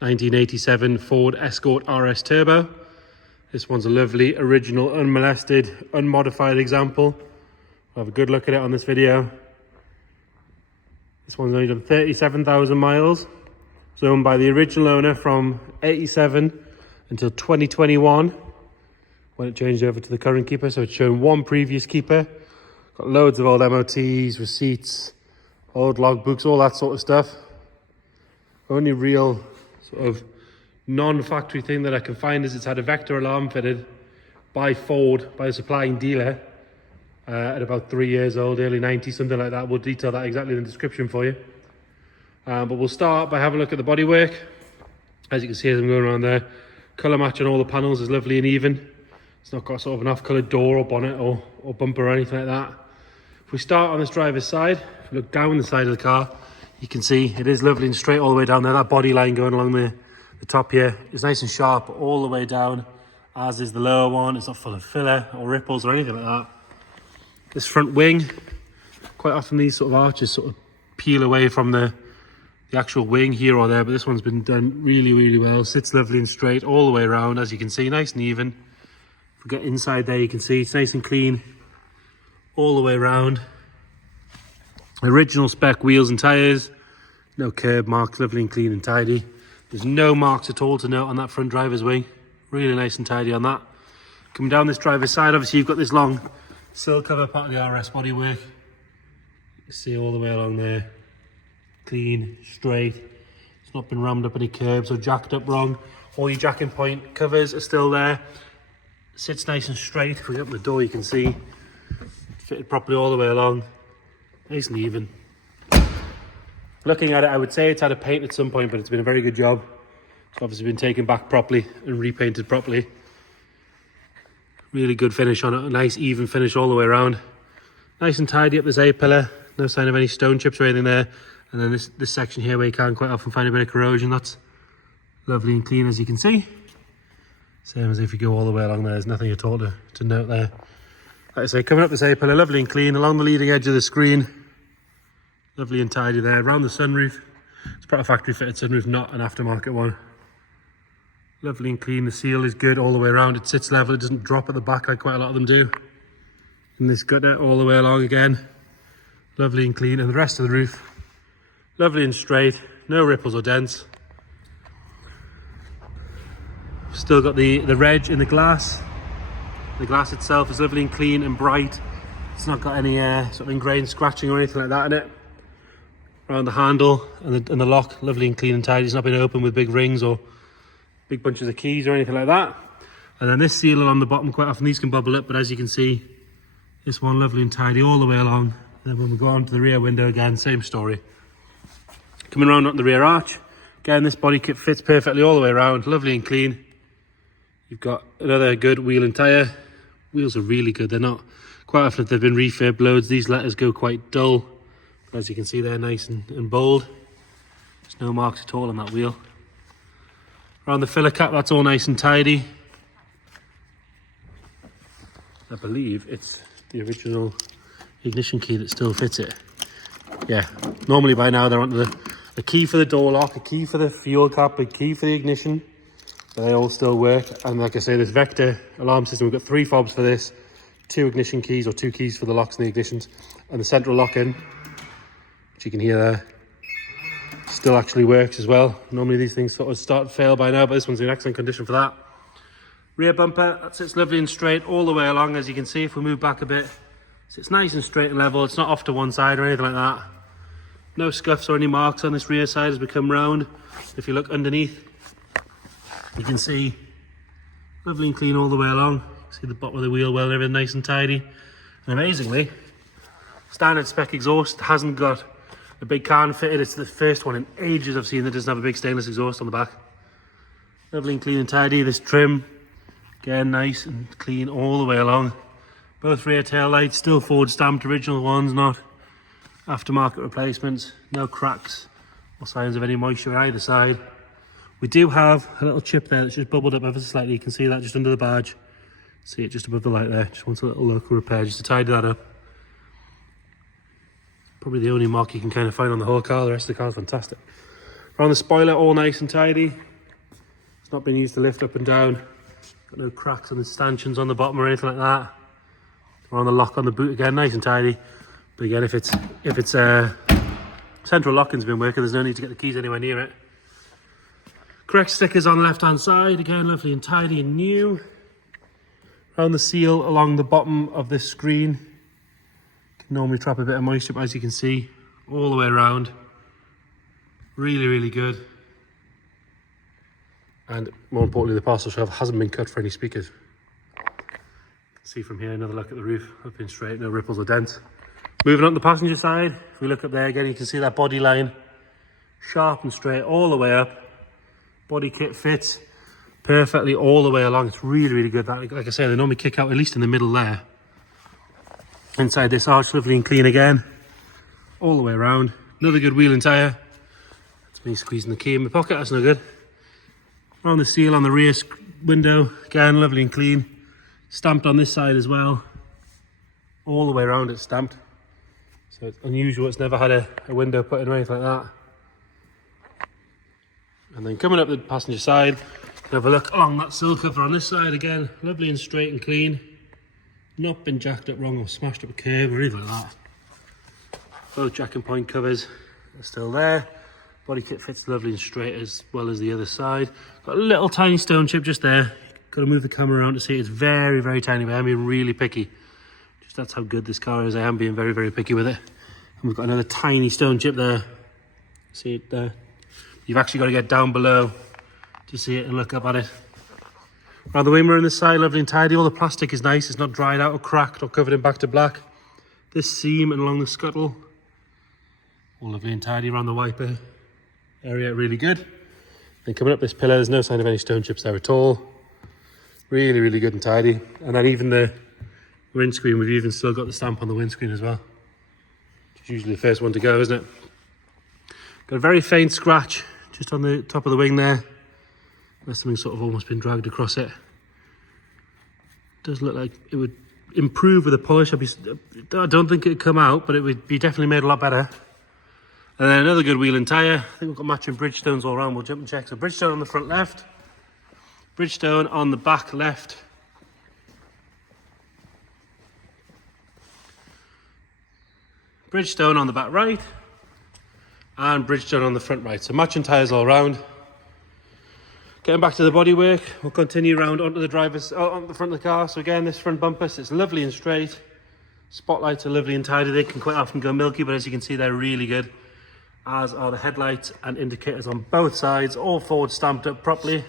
1987 Ford Escort RS Turbo. This one's a lovely, original, unmolested, unmodified example. We'll have a good look at it on this video. This one's only done 37,000 miles. It's owned by the original owner from 87 until 2021, when it changed over to the current keeper. So it's shown one previous keeper. Got loads of old MOTs, receipts, old logbooks, all that sort of stuff. Only real sort of non-factory thing that I can find is it's had a vector alarm fitted by Ford, by a supplying dealer, at about 3 years old, early 90s, something like that. We'll detail that exactly in the description for you. But we'll start by having a look at the bodywork. As you can see as I'm going around there, colour match on all the panels is lovely and even. It's not got sort of an off-coloured door or bonnet or bumper or anything like that. If we start on this driver's side, if we look down the side of the car, you can see it is lovely and straight all the way down there. That body line going along the top here is nice and sharp all the way down, as is the lower one. It's not full of filler or ripples or anything like that. This front wing, quite often these sort of arches sort of peel away from the actual wing here or there, but this one's been done really, really well. Sits lovely and straight all the way around, as you can see, nice and even. If we get inside there, you can see it's nice and clean all the way around. Original spec wheels and tyres, no curb marks, lovely and clean and tidy. There's no marks at all to note on that front driver's wing. Really nice and tidy on that. Coming down this driver's side, obviously you've got this long sill cover part of the RS bodywork. You can see all the way along there. Clean, straight. It's not been rammed up any curbs or jacked up wrong. All your jacking point covers are still there. Sits nice and straight. If we open the door, you can see fitted properly all the way along. Nice and even. Looking at it, I would say it's had a paint at some point, but it's been a very good job. It's obviously been taken back properly and repainted properly. Really good finish on it, a nice even finish all the way around. Nice and tidy up this A-pillar, no sign of any stone chips or anything there. And then this section here where you can quite often find a bit of corrosion, that's lovely and clean as you can see. Same as if you go all the way along there, there's nothing at all to note there. Like I say, coming up this A-pillar, lovely and clean, along the leading edge of the screen. Lovely and tidy there. Around the sunroof, it's part of factory fitted sunroof, not an aftermarket one. Lovely and clean, the seal is good all the way around. It sits level, it doesn't drop at the back like quite a lot of them do. And this gutter all the way along again. Lovely and clean, and the rest of the roof, lovely and straight, no ripples or dents. Still got the reg in the glass. The glass itself is lovely and clean and bright. It's not got any sort of ingrained scratching or anything like that in it. Around the handle and the lock, lovely and clean and tidy. It's not been opened with big rings or big bunches of keys or anything like that. And then this seal along the bottom, quite often these can bubble up, but as you can see, this one lovely and tidy all the way along. And then when we go on to the rear window again, same story. Coming around onto the rear arch, again this body kit fits perfectly all the way around, lovely and clean. You've got another good wheel and tyre. Wheels are really good, they're not, quite often if they've been refurb loads, these letters go quite dull. But as you can see, they're nice and bold. There's no marks at all on that wheel. Around the filler cap, that's all nice and tidy. I believe it's the original ignition key that still fits it. Yeah, normally by now they're onto the key for the door lock, a key for the fuel cap, a key for the ignition. But they all still work. And like I say, this vector alarm system, we've got 3 fobs for this, 2 ignition keys or 2 keys for the locks and the ignitions, and the central lock-in, which you can hear there, still actually works as well. Normally these things sort of start and fail by now, but this one's in excellent condition for that. Rear bumper, that sits lovely and straight all the way along, as you can see. If we move back a bit, sits nice and straight and level. It's not off to one side or anything like that. No scuffs or any marks on this rear side as we come round. If you look underneath, you can see lovely and clean all the way along. See the bottom of the wheel well and everything nice and tidy. And amazingly, standard spec exhaust hasn't got a big can fitted. It's the first one in ages I've seen that doesn't have a big stainless exhaust on the back. Lovely and clean and tidy. This trim, again, nice and clean all the way along. Both rear tail lights, still Ford stamped, original ones, not aftermarket replacements. No cracks or signs of any moisture on either side. We do have a little chip there that's just bubbled up ever so slightly. You can see that just under the badge. See it just above the light there. Just wants a little local repair just to tidy that up. Probably the only mark you can kind of find on the whole car. The rest of the car's fantastic. Around the spoiler, all nice and tidy. It's not been used to lift up and down. Got no cracks on the stanchions on the bottom or anything like that. Or on the lock on the boot again, nice and tidy. But again, if it's central locking's been working, there's no need to get the keys anywhere near it. Correct stickers on the left hand side, again lovely and tidy and new. Around the seal along the bottom of this screen, can normally trap a bit of moisture, but as you can see, all the way around, really, really good. And more importantly, the parcel shelf hasn't been cut for any speakers. See from here, another look at the roof, up in straight, no ripples or dents. Moving on to the passenger side, if we look up there again, you can see that body line, sharp and straight all the way up. Body kit fits perfectly all the way along. It's really, really good. Like I say, they normally kick out at least in the middle there. Inside this arch, lovely and clean again, all the way around. Another good wheel and tyre. That's me squeezing the key in my pocket, that's no good. Around the seal on the rear window, again, lovely and clean. Stamped on this side as well. All the way around it's stamped. So it's unusual, it's never had a window put in or anything like that. And then coming up the passenger side, have a look along that sill cover on this side again, lovely and straight and clean. Not been jacked up wrong or smashed up a curb or anything like that. Both jack and point covers are still there. Body kit fits lovely and straight as well as the other side. Got a little tiny stone chip just there. Got to move the camera around to see it. It's very, very tiny, but I'm being really picky. Just that's how good this car is. I am being very, very picky with it. And we've got another tiny stone chip there. See it there? You've actually got to get down below to see it and look up at it. Around the wing mirror on this side, lovely and tidy. All the plastic is nice. It's not dried out or cracked or covered in back to black. This seam and along the scuttle, all lovely and tidy. Around the wiper area, really good. Then coming up this pillar, there's no sign of any stone chips there at all. Really, really good and tidy. And then even the windscreen, we've even still got the stamp on the windscreen as well. It's usually the first one to go, isn't it? Got a very faint scratch just on the top of the wing there. There's something sort of almost been dragged across it. Does look like it would improve with the polish. I don't think it'd come out, but it would be definitely made a lot better. And then another good wheel and tyre. I think we've got matching Bridgestones all around. We'll jump and check. So Bridgestone on the front left. Bridgestone on the back left. Bridgestone on the back right. And Bridgestone on the front right. So matching tyres all around. Getting back to the bodywork, we'll continue round onto the onto the front of the car. So again, this front bumper sits lovely and straight. Spotlights are lovely and tidy. They can quite often go milky, but as you can see, they're really good. As are the headlights and indicators on both sides, all forward stamped up properly.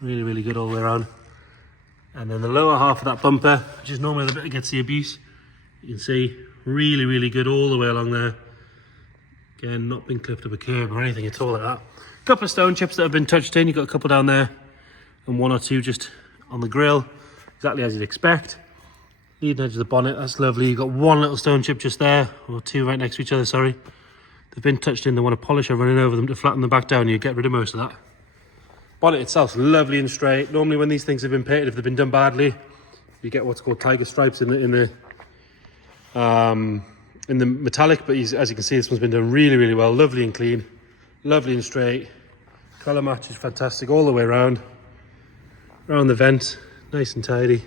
Really, really good all the way around. And then the lower half of that bumper, which is normally the bit that gets the abuse, you can see really, really good all the way along there. Again, not been clipped up a curb or anything at all like that. Couple of stone chips that have been touched in. You've got a couple down there and one or two just on the grille, exactly as you'd expect. Leading edge of the bonnet, that's lovely. You've got one little stone chip just there, or two right next to each other, sorry. They've been touched in, they want a polisher running over them to flatten them back down. You get rid of most of that. Bonnet itself's lovely and straight. Normally when these things have been painted, if they've been done badly, you get what's called tiger stripes in the metallic, but as you can see, this one's been done really, really well. Lovely and clean, lovely and straight. Colour match is fantastic all the way around. Around the vent, nice and tidy.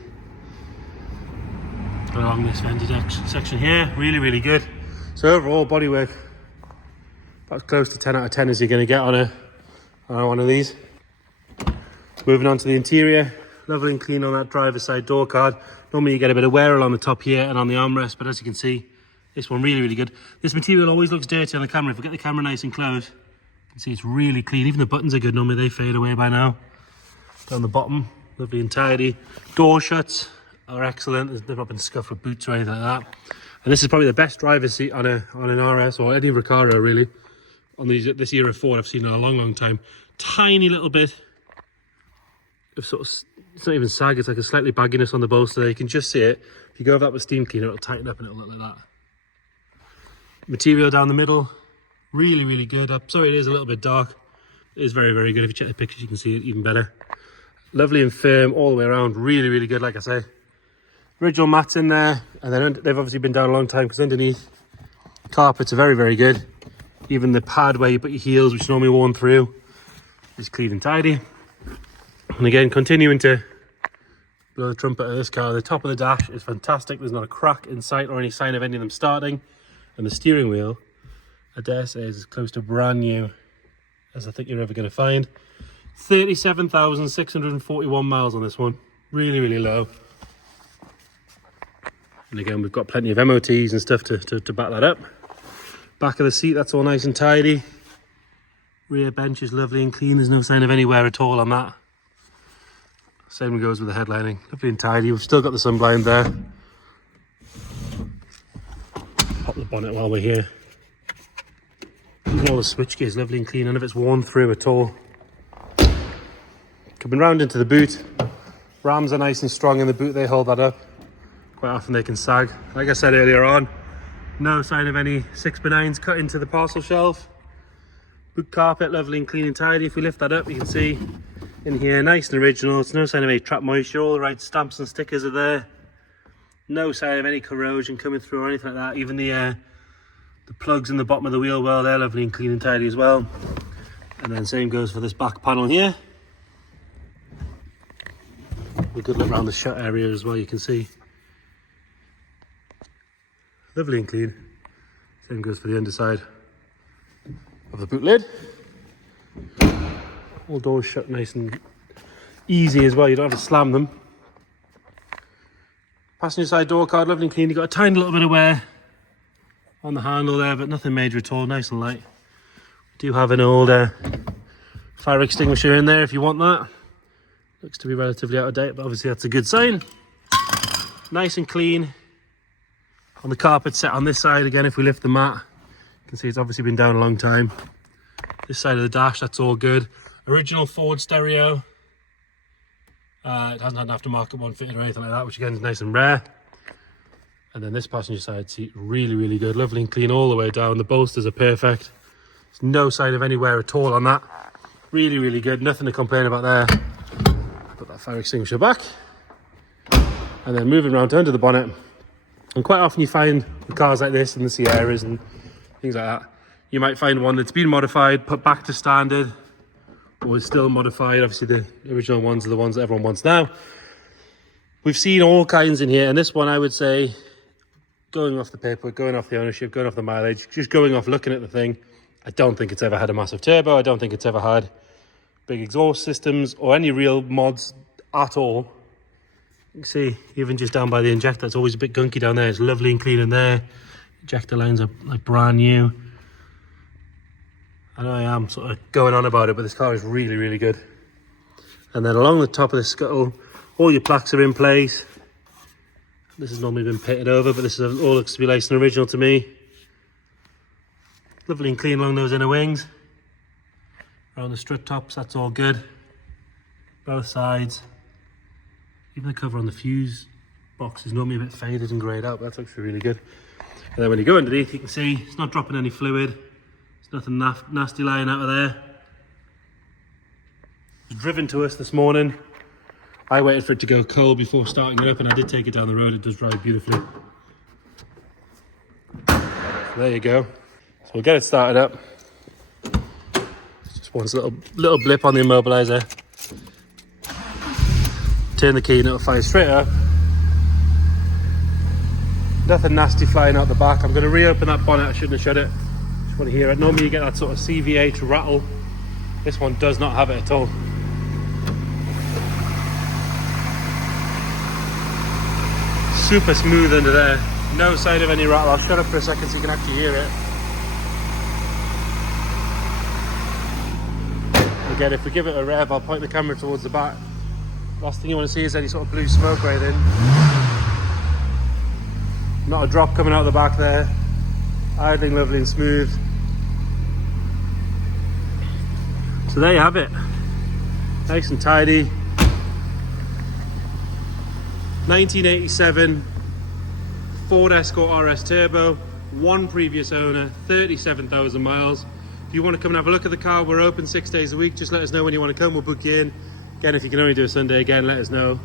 Along this vented section here, really, really good. So overall, bodywork about close to 10 out of 10 as you're going to get on one of these. Moving on to the interior, lovely and clean on that driver's side door card. Normally you get a bit of wear along the top here and on the armrest, but as you can see, this one really, really good. This material always looks dirty on the camera. If we get the camera nice and close, you can see it's really clean. Even the buttons are good. Normally they fade away by now. Down the bottom, lovely and tidy. Door shuts are excellent. They've not been scuffed with boots or anything like that. And this is probably the best driver's seat on an RS or any Recaro really. On this era Ford I've seen in a long, long time. Tiny little bit of sort of, it's not even sag, it's like a slightly bagginess on the bolster there. You can just see it. If you go over that with steam cleaner, it'll tighten up and it'll look like that. Material down the middle, really, really good. I'm sorry it is a little bit dark. It is very, very good. If you check the pictures, you can see it even better. Lovely and firm all the way around. Really, really good, like I say. Original mats in there, and then they've obviously been down a long time because underneath, carpets are very, very good. Even the pad where you put your heels, which is normally worn through, It's clean and tidy. And again, continuing to blow the trumpet of this car, the top of the dash is fantastic. There's not a crack in sight or any sign of any of them starting. And the steering wheel, I dare say, is as close to brand new as I think you're ever going to find. 37,641 miles on this one. Really, really low. And again, we've got plenty of MOTs and stuff to back that up. Back of the seat, that's all nice and tidy. Rear bench is lovely and clean. There's no sign of any wear at all on that. Same goes with the headlining. Lovely and tidy. We've still got the sun blind there. Pop the bonnet while we're here. Even all the switchgear is lovely and clean. None of it's worn through at all. Coming round into the boot. Rams are nice and strong in the boot. They hold that up. Quite often they can sag. Like I said earlier on, no sign of any 6x9s cut into the parcel shelf. Boot carpet, lovely and clean and tidy. If we lift that up, you can see in here, nice and original. It's no sign of any trap moisture. All the right stamps and stickers are there. No sign of any corrosion coming through or anything like that. Even the plugs in the bottom of the wheel well, they're lovely and clean and tidy as well. And then same goes for this back panel here. A good look around the shut area as well, you can see. Lovely and clean. Same goes for the underside of the boot lid. All doors shut nice and easy as well, you don't have to slam them. Passenger side door card, lovely and clean. You've got a tiny little bit of wear on the handle there, but nothing major at all, nice and light. We do have an old fire extinguisher in there if you want that. Looks to be relatively out of date, but obviously that's a good sign. Nice and clean. On the carpet set on this side, again, if we lift the mat, you can see it's obviously been down a long time. This side of the dash, that's all good. Original Ford stereo. It hasn't had an aftermarket one fitted or anything like that, which again is nice and rare. And then this passenger side seat, really, really good. Lovely and clean all the way down. The bolsters are perfect. There's no sign of any wear at all on that. Really, really good. Nothing to complain about there. Put that fire extinguisher back. And then moving around to under the bonnet. And quite often you find cars like this in the Sierras and things like that. You might find one that's been modified, put back to standard, or is still modified. Obviously the original ones are the ones that everyone wants now. We've seen all kinds in here, and this one I would say, going off the paperwork, going off the ownership, going off the mileage, just going off looking at the thing, I don't think it's ever had a massive turbo. I don't think it's ever had big exhaust systems or any real mods at all. You can see, even just down by the injector, it's always a bit gunky down there. It's lovely and clean in there. Injector lines are like brand new. I know I am sort of going on about it, but this car is really, really good. And then along the top of the scuttle, all your plaques are in place. This has normally been pitted over, but this is all looks to be nice and original to me. Lovely and clean along those inner wings. Around the strut tops, that's all good. Both sides. Even the cover on the fuse box is normally a bit faded and greyed out, but that's actually really good. And then when you go underneath, you can see it's not dropping any fluid. There's nothing nasty lying out of there. It was driven to us this morning. I waited for it to go cold before starting it up, and I did take it down the road. It does drive beautifully. So there you go. So we'll get it started up. Just one little blip on the immobilizer. Turn the key and it'll fire straight up. Nothing nasty flying out the back. I'm going to reopen that bonnet. I shouldn't have shut it. Just want to hear it. Normally you get that sort of CVH rattle. This one does not have it at all. Super smooth under there. No sign of any rattle. I'll shut up for a second so you can actually hear it. Again, if we give it a rev, I'll point the camera towards the back. Last thing you want to see is any sort of blue smoke right in. Not a drop coming out of the back there. Idling lovely and smooth. So there you have it. Nice and tidy. 1987 Ford Escort RS Turbo. One previous owner, 37,000 miles. If you want to come and have a look at the car, we're open 6 days a week. Just let us know when you want to come, we'll book you in. Again, if you can only do a Sunday, again, let us know.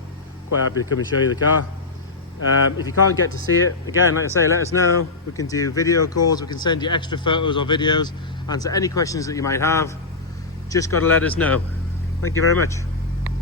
Quite happy to come and show you the car. If you can't get to see it, again, like I say, let us know. We can do video calls, we can send you extra photos or videos, answer any questions that you might have. just got to let us know. Thank you very much.